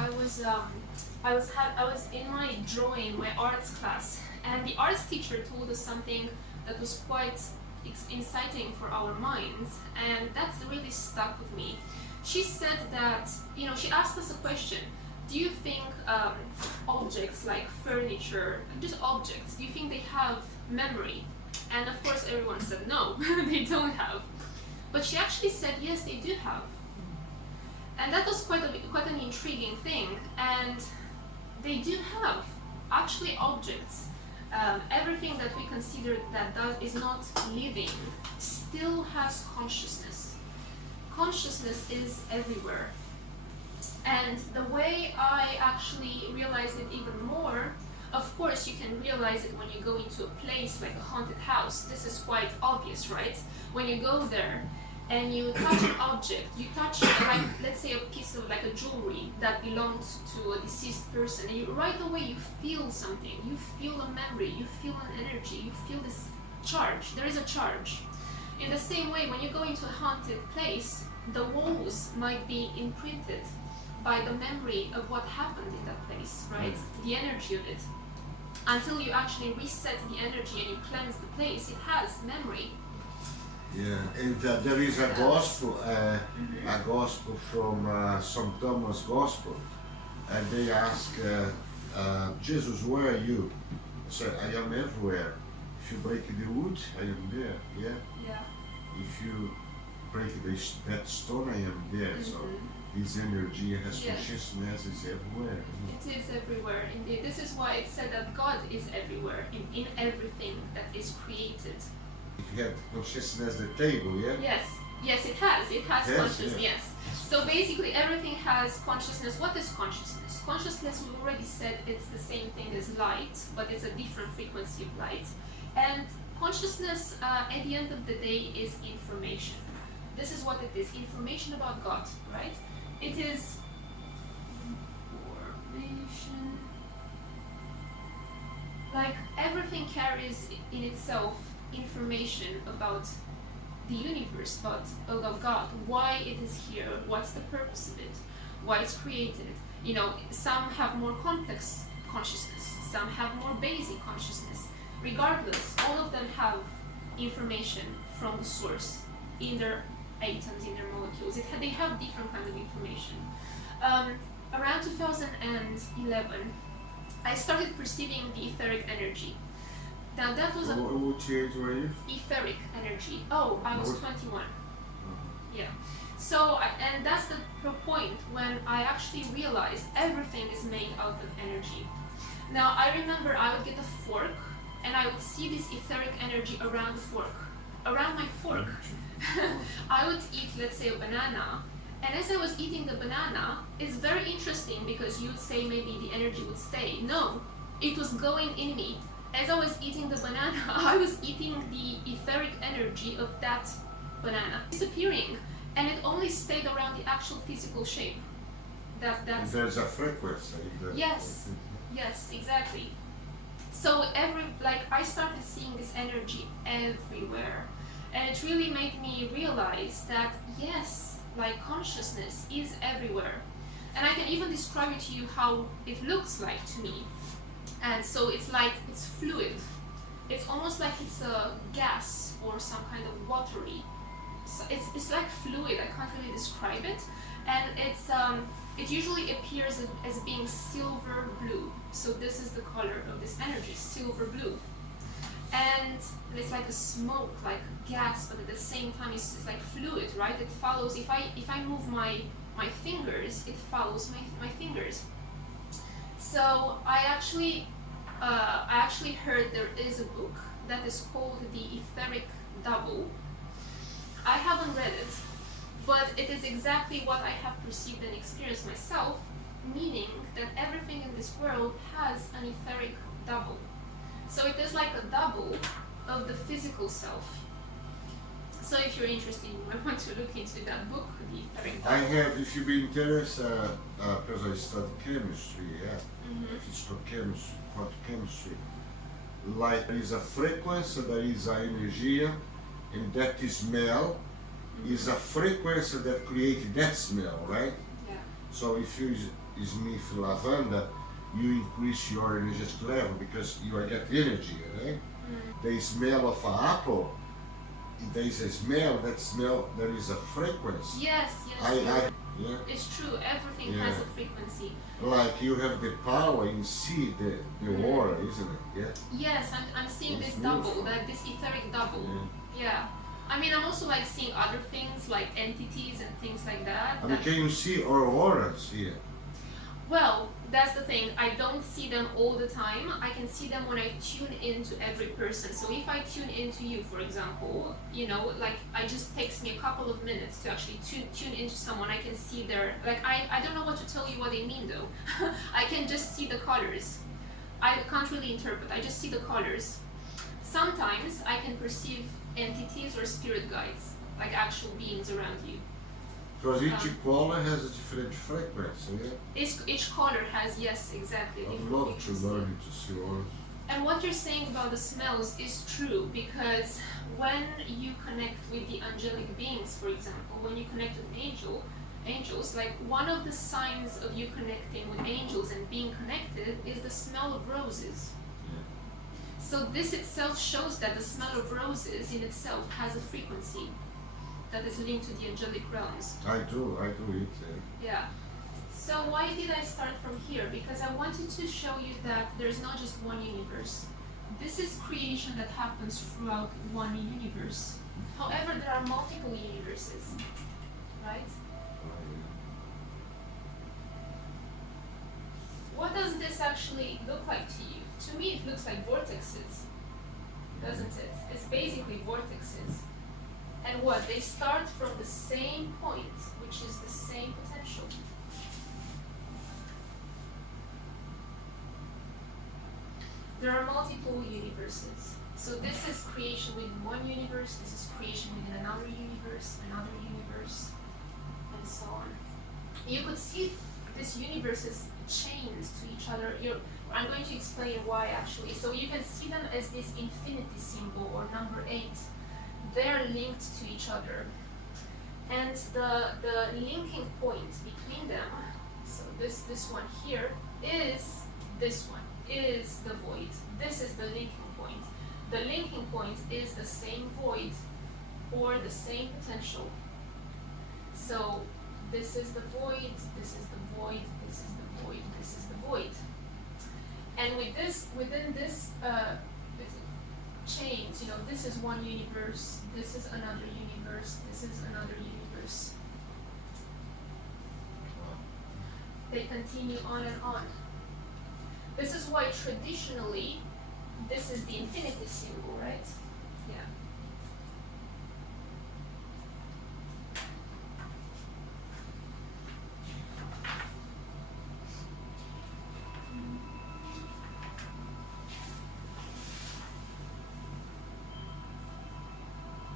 I was in my drawing, my arts class, and the arts teacher told us something that was quite inciting for our minds, and that's really stuck with me. She said that, she asked us a question. Do you think objects like furniture, just objects, do you think they have memory? And of course everyone said no, they don't have. But she actually said yes, they do have. And that was quite an intriguing thing. And they do have actually objects. Everything that we consider that is not living still has consciousness. Consciousness is everywhere. And the way I actually realized it even more, of course you can realize it when you go into a place like a haunted house. This is quite obvious, right? When you go there and you touch an object, you touch, like, let's say a piece of like a jewelry that belongs to a deceased person, and right away you feel something, you feel a memory, you feel an energy, you feel this charge. There is a charge. In the same way, when you go into a haunted place, the walls might be imprinted by the memory of what happened in that place, right? The energy of it. Until you actually reset the energy and you cleanse the place, it has memory. Yeah, and there is a gospel from St. Thomas Gospel, and they ask Jesus, where are you? He said, I am everywhere. If you break the wood, I am there. Yeah. If you break that stone, I am there. So this energy has consciousness, is everywhere. It is everywhere, indeed. This is why it's said that God is everywhere, in everything that is created. If you have consciousness, the table, yeah? Yes, it has. It has consciousness, yes. So basically everything has consciousness. What is consciousness? Consciousness, we already said, it's the same thing as light, but it's a different frequency of light. And consciousness, at the end of the day, is information. This is what it is, information about God, right? It is information. Like, everything carries in itself information about the universe, about God, why it is here, what's the purpose of it, why it's created. Some have more complex consciousness, some have more basic consciousness. Regardless, all of them have information from the source in their atoms, in their molecules. They have different kinds of information. Around 2011, I started perceiving the etheric energy. Now that was Which age were you? Etheric energy. Oh, I was 21. Yeah. So, and that's the point when I actually realized everything is made out of energy. Now, I remember I would get a fork and I would see this etheric energy around the fork. Around my fork. I would eat, let's say, a banana. And as I was eating the banana, it's very interesting because you would say maybe the energy would stay. No, it was going in me. As I was eating the banana, I was eating the etheric energy of that banana disappearing, and it only stayed around the actual physical shape. There's a frequency. Yes, exactly. So I started seeing this energy everywhere, and it really made me realize that yes, like consciousness is everywhere, and I can even describe it to you how it looks like to me. And so it's fluid. It's almost like it's a gas or some kind of watery. So it's like fluid. I can't really describe it. And it usually appears as being silver blue. So this is the color of this energy, silver blue. And it's like a smoke, like gas, but at the same time it's like fluid, right? It follows. If I move my fingers, it follows my fingers. So I actually heard there is a book that is called The Etheric Double. I haven't read it, but it is exactly what I have perceived and experienced myself, meaning that everything in this world has an etheric double. So it is like a double of the physical self. So if you're interested, you might want to look into that book, The Etheric Double. I have, if you be interested, because I study chemistry, it's called chemistry, quantum chemistry. Like there is a frequency, there is an energy, and that smell is a frequency that creates that smell, right? Yeah. So if you sniff lavender, you increase your energetic level because you get energy, right? The smell of an apple, there is a smell, there is a frequency. Yes, Yeah. It's true, everything has a frequency. Like you have the power in see the aura, isn't it? Yeah. Yes, I'm seeing It's this double, beautiful. like this etheric double. Yeah. I mean, I'm also like seeing other things like entities and things like that. I mean, can you see our auras here? Well, that's the thing. I don't see them all the time. I can see them when I tune into every person. So if I tune into you, for example, you know, like I just takes me a couple of minutes to actually tune into someone. I can see their, like I don't know what to tell you what they mean though. I can just see the colors. I can't really interpret. I just see the colors. Sometimes I can perceive entities or spirit guides, like actual beings around you. Because each color has a different frequency, yeah? Each color has, yes, exactly. I'd love to learn to see auras. And what you're saying about the smells is true, because when you connect with the angelic beings, for example, when you connect with angels, like one of the signs of you connecting with angels and being connected is the smell of roses. So this itself shows that the smell of roses in itself has a frequency that is linked to the angelic realms. I do it. Yeah. So why did I start from here? Because I wanted to show you that there's not just one universe. This is creation that happens throughout one universe. However, there are multiple universes, right? What does this actually look like to you? To me, it looks like vortexes, doesn't it? It's basically vortexes. And what? They start from the same point, which is the same potential. There are multiple universes. So this is creation within one universe, this is creation within another universe, and so on. You could see this universe is chained to each other. I'm going to explain why actually. So you can see them as this infinity symbol or number 8. They're linked to each other. And the linking point between them, so this one here, is this one, is the void. This is the linking point. The linking point is the same void or the same potential. So this is the void, this is the void, this is the void, this is the void. And with this, within this chains, you know, this is one universe, this is another universe, this is another universe. They continue on and on. This is why traditionally, this is the infinity symbol, right? Yeah.